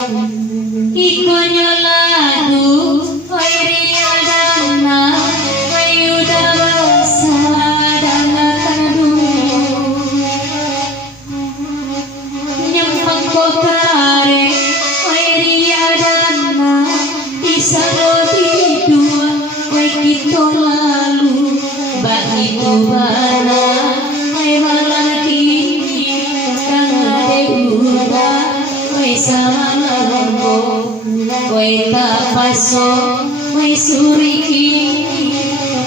Ikonyo lagu Wairia dana Wayuda sadana kadu Nyempang kokare Wairia dana Isarodi dua Waikito lalu Baito bana Waiwalan kini Kangade uda Waisalambo Waita paso Waisuri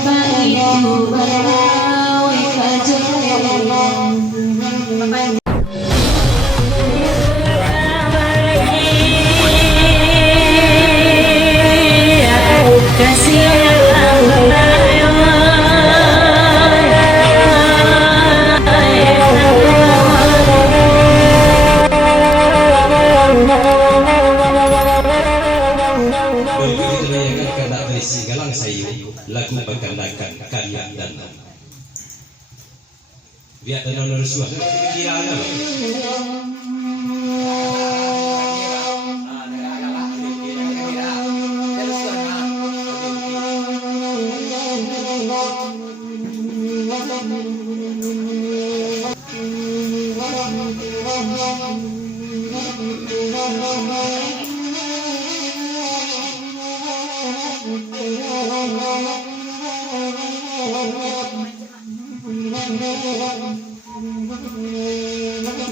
Baitu bana Waikajole lagu bergandakan karya dan biar tenor suara kira ada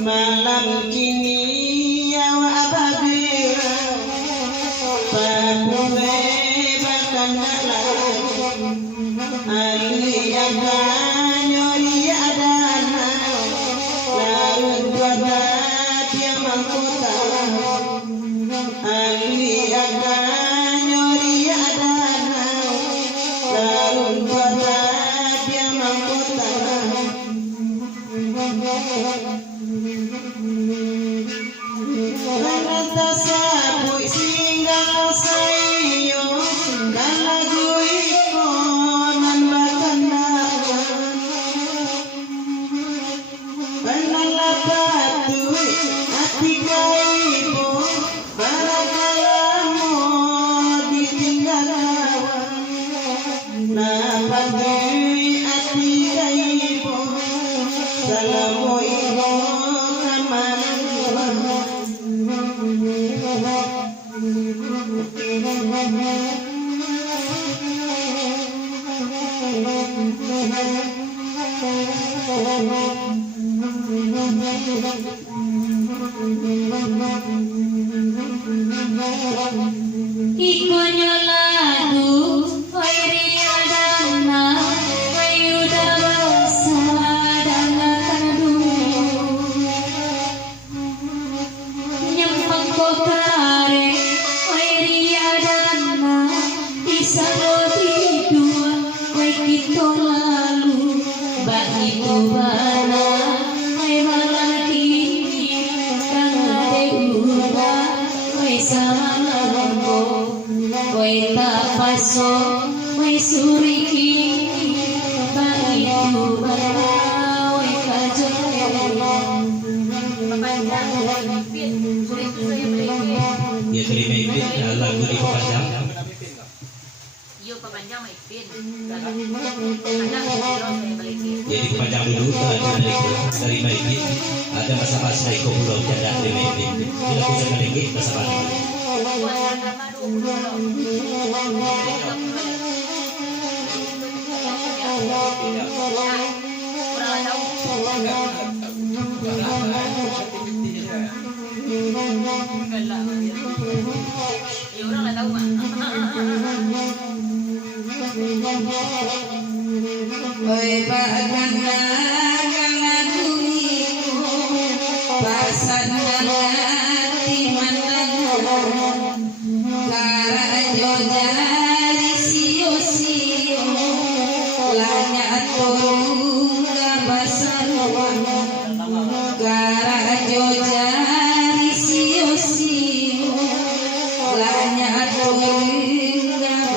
malam kini ya abadira papuwe bakandala ali ada nyori adana larut dada dia mangkota ali ada nyori adana larut dada dia mangkota Rata sabu singgal sayo Dalagu ikonan bakandaan Penalapatu hati kaibo Barakalamu ditinggalan Napagui hati kaibo Salamu iko Ikonyo lagu Wairia dana Wayuda sadana kadu Nyempang kokare Wairia dana Isarodi dua Waikito lalu Baito bana Waiwalan kini Kangade uda Waisalambo Waita paso Waisuri Baitu bana Waikajole ya terima ipin lagu di Panjang Yo papanjang may pin. jadi Panjang dulu dari Maipin ada masa-masa Iko Pulau Janda dari Maipin kita bisa mendengi masa-masa Oi baganda kana duniku pasana ti mandangan karajo jari sio-sio lanya tolunga basawan karajo jari sio-sio lanya tolunga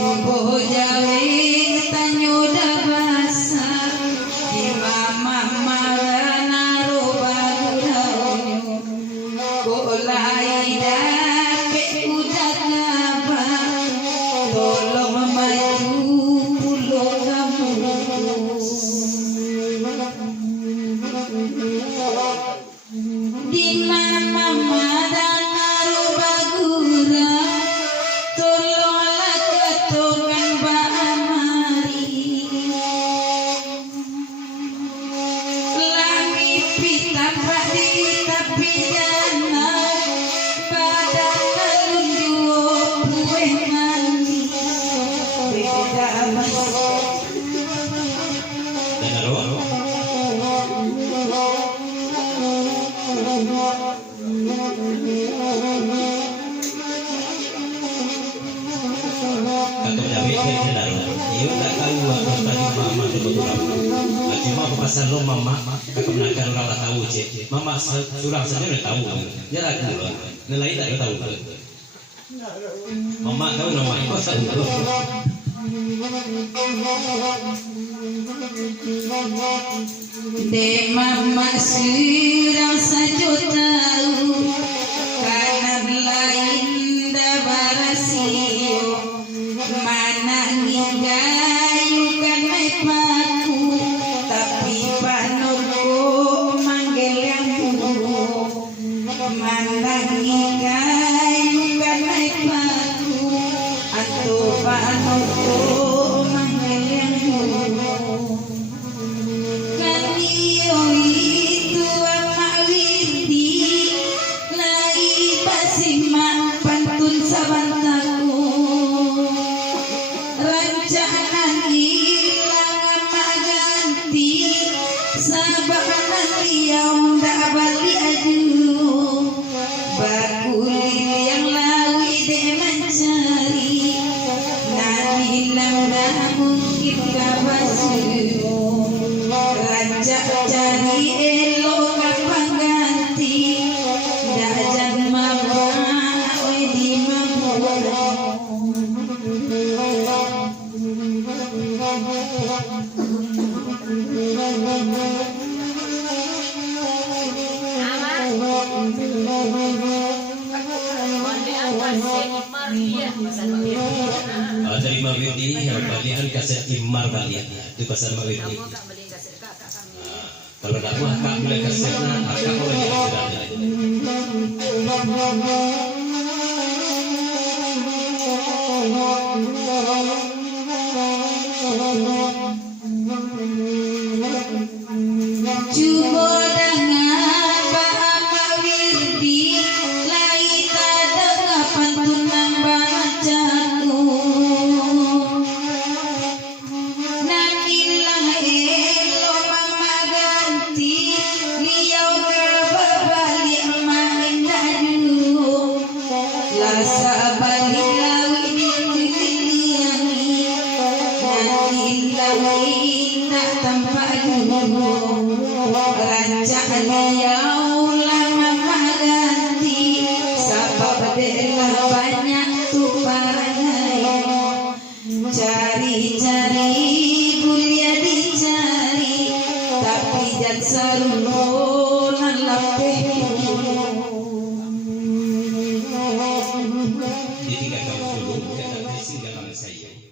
Tumbuh jawe tanyoda basah di mama marana roba daunyo kolai dapet udah kabar tolong maju pulau kamu di mama marana roba gura tolonglah ketongan bamari langit pita padi tapi dana pada kalunduo kue mani beda mas Dan aro. Kata David dia dah. Ia tak tahu apa tadi mama tu betul apa. Cuma pasal lo mama kakak menakan orang tak tahu je. Mama surang saja dah tahu. Dia tak tahu. Nelayan tak tahu. Mama tahu nama itu tahu. de mama surang saja tahu kanan lain dabarasio mana nggayu kan mai paku tapi panurku manggil yang buruk mana nggayu kan mai paku atau panurku manggil yang buruk kan iyo itu amak wirdi lai basimak pantun sabantaku rancangan hilang amak ganti sabanan liau ndak balik aju bakulit yang lawi de mencari nabilang dah mungkin kabasu rancak cari elok kapan ganti dajan mama we di Dari Mawirdi balian kaset Imar balian itu pasal Mawirdi. Kamu kak beli kaset kakak kami. Kalau tak mau kak beli kasetnya, kakak kau lagi berada. Cuba dengan Pak Wirdi lai kada pantun bacaku nanilah elo mama ganti liau berbalik main dadu lasa balik lawi diliani nanilah tak tampak dulu rancak liau lama ganti sabab delah banyak tuparangai cari-cari kuliah dicari tapi jan sarunan lapeh Ditinggalkan dulu, kata Desi dalam saya.